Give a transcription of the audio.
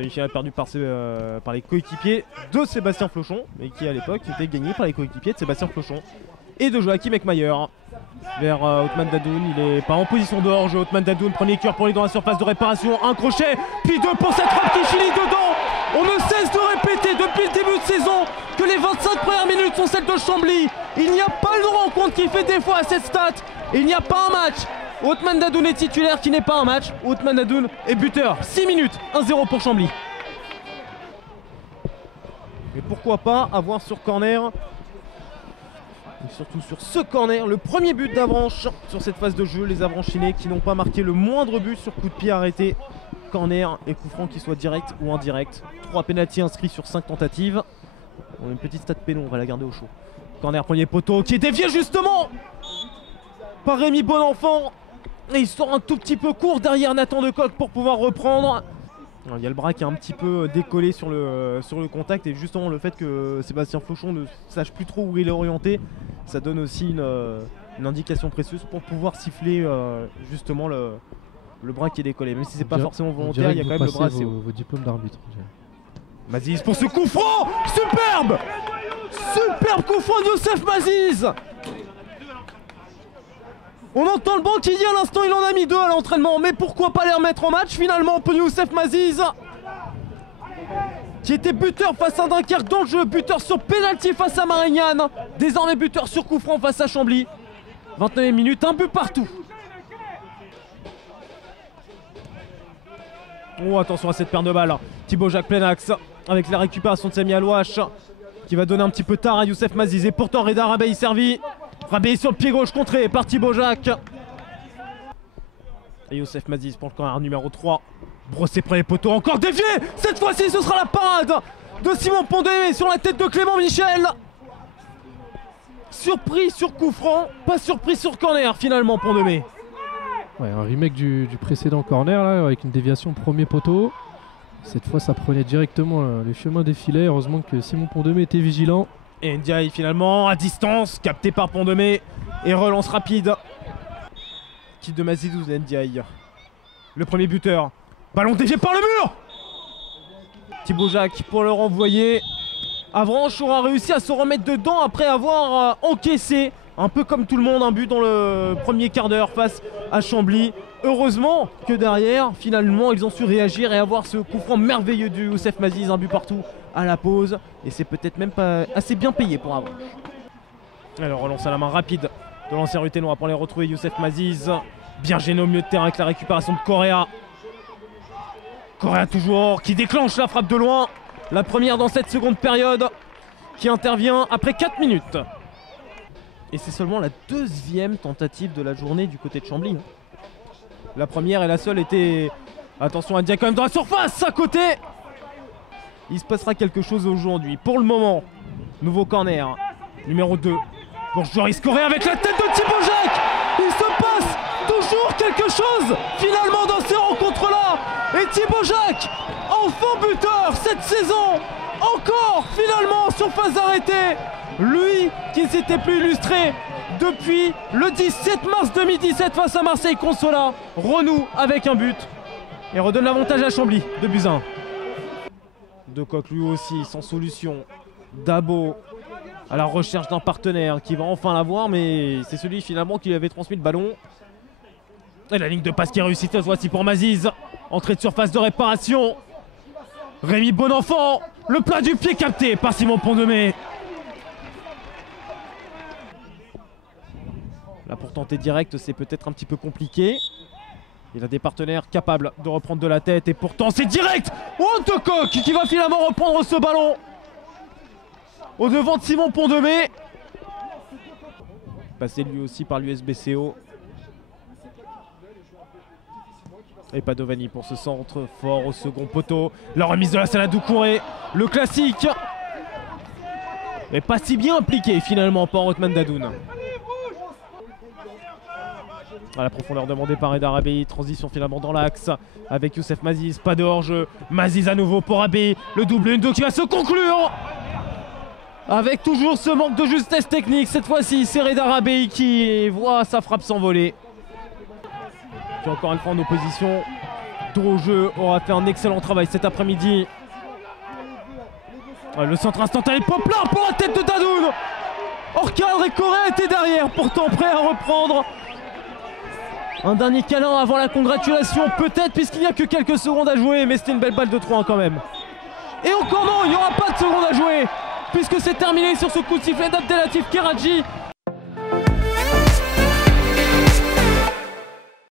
Demi-finale perdue par les coéquipiers de Sébastien Flochon, mais qui à l'époque était gagné par les coéquipiers de Sébastien Flochon et de Joachim Eckmayer. Vers Othman Dadoun, il est pas en position de hors-jeu. Othman Dadoun, premier cœur pour lui dans la surface de réparation, un crochet, puis deux pour cette frappe qui finit dedans. On ne cesse de répéter depuis le début de saison que les 25 premières minutes sont celles de Chambly. Il n'y a pas une rencontre qui fait défaut à cette stat. Il n'y a pas un match. Othman Dadoun est titulaire qui n'est pas un match. Othman Dadoun est buteur. 6 minutes, 1-0 pour Chambly. Et pourquoi pas avoir sur corner, et surtout sur ce corner, le premier but d'Avranches sur cette phase de jeu. Les Avranchinais qui n'ont pas marqué le moindre but sur coup de pied arrêté, corner et coup franc qui soit direct ou indirect. 3 pénaltys inscrits sur 5 tentatives. On a une petite stat péno, on va la garder au chaud. Corner premier poteau qui est dévié justement par Rémi Bonenfant. Et il sort un tout petit peu court derrière Nathan Decoq pour pouvoir reprendre. Il y a le bras qui est un petit peu décollé sur le contact, et justement le fait que Sébastien Flochon ne sache plus trop où il est orienté, ça donne aussi une indication précieuse pour pouvoir siffler justement le bras qui est décollé. Même si c'est pas forcément volontaire, il y a quand même le bras assez haut. Vos diplômes d'arbitre. Maziz pour ce coup franc. Superbe. Superbe coup franc de Youssef Maziz. On entend le banc qui dit à l'instant il en a mis 2 à l'entraînement, mais pourquoi pas les remettre en match finalement pour Youssef Maziz, qui était buteur face à Dunkerque dans le jeu, buteur sur pénalty face à Marignane, désormais buteur sur coup franc face à Chambly. 29 minutes, un but partout. Oh, attention à cette paire de balles. Thibaut Jacques plein axe avec la récupération de Sami Alouache qui va donner un petit peu tard à Youssef Maziz, et pourtant Reda Rabei servi. Rabei sur le pied gauche contré par Thibaut Jacques. Et Youssef Maziz pour le corner numéro 3. Brossé premier poteau, encore dévié. Cette fois-ci ce sera la parade de Simon Pondé sur la tête de Clément Michel. Surpris sur coup franc, pas surpris sur corner finalement Pondemé. Ouais, un remake du précédent corner là, avec une déviation premier poteau. Cette fois ça prenait directement les chemins des filets. Heureusement que Simon Pondemé était vigilant. Et Ndiaye finalement à distance, capté par Pondemé, et relance rapide. Quitte de Mazidou Ndiaye. Le premier buteur. Ballon dévié par le mur. Thibaut Jacques pour le renvoyer. Avranches aura réussi à se remettre dedans après avoir encaissé, un peu comme tout le monde, un but dans le premier quart d'heure face à Chambly. Heureusement que derrière, finalement, ils ont su réagir et avoir ce coup franc merveilleux du Youssef Maziz, un but partout à la pause. Et c'est peut-être même pas assez bien payé pour Avranches. Alors relance à la main rapide de l'ancien ruténois pour aller retrouver Youssef Maziz. Bien gêné au milieu de terrain avec la récupération de Correa. Correa toujours qui déclenche la frappe de loin. La première dans cette seconde période qui intervient après 4 minutes. Et c'est seulement la deuxième tentative de la journée du côté de Chambly. La première et la seule était... Attention à Dia quand même dans la surface à côté. Il se passera quelque chose aujourd'hui. Pour le moment, nouveau corner. Numéro 2 pour Joris Correa avec la tête de Thibaut Jacques. Il se passe toujours quelque chose finalement dans ces rencontres-là. Et Thibaut Jacques, enfin buteur cette saison. Encore finalement sur phase arrêtée. Lui qui ne s'était plus illustré depuis le 17 mars 2017 face à Marseille Consola, renoue avec un but et redonne l'avantage à Chambly, 2-1. Decoq lui aussi sans solution. Dabo à la recherche d'un partenaire qui va enfin l'avoir, mais c'est celui finalement qui lui avait transmis le ballon. Et la ligne de passe qui est réussie cette fois-ci pour Maziz. Entrée de surface de réparation. Rémi Bonenfant, le plat du pied capté par Simon Pondemé. Là pour tenter direct, c'est peut-être un petit peu compliqué. Il a des partenaires capables de reprendre de la tête et pourtant c'est direct. Oh, Decoq qui va finalement reprendre ce ballon au devant de Simon Pondemé. Passé lui aussi par l'USBCO. Et Padovani pour ce centre fort au second poteau. La remise de la Saladou Kouré, le classique. Et pas si bien impliqué finalement par Othman Dadoun. À la profondeur demandée par Reda Rabei, transition finalement dans l'axe avec Youssef Maziz, pas de hors-jeu. Maziz à nouveau pour Rabei, le double 1-2 qui va se conclure avec toujours ce manque de justesse technique. Cette fois-ci, c'est Reda Rabei qui voit sa frappe s'envoler. Puis encore une fois en opposition Dos au jeu aura fait un excellent travail cet après-midi. Le centre instantané, Poplin pour la tête de Dadoun. Hors cadre et Correa était derrière, pourtant prêt à reprendre. Un dernier câlin avant la congratulation, peut-être, puisqu'il n'y a que quelques secondes à jouer, mais c'était une belle balle de 3 quand même. Et encore non, il n'y aura pas de secondes à jouer, puisque c'est terminé sur ce coup de sifflet d'Abdelatif Keraji.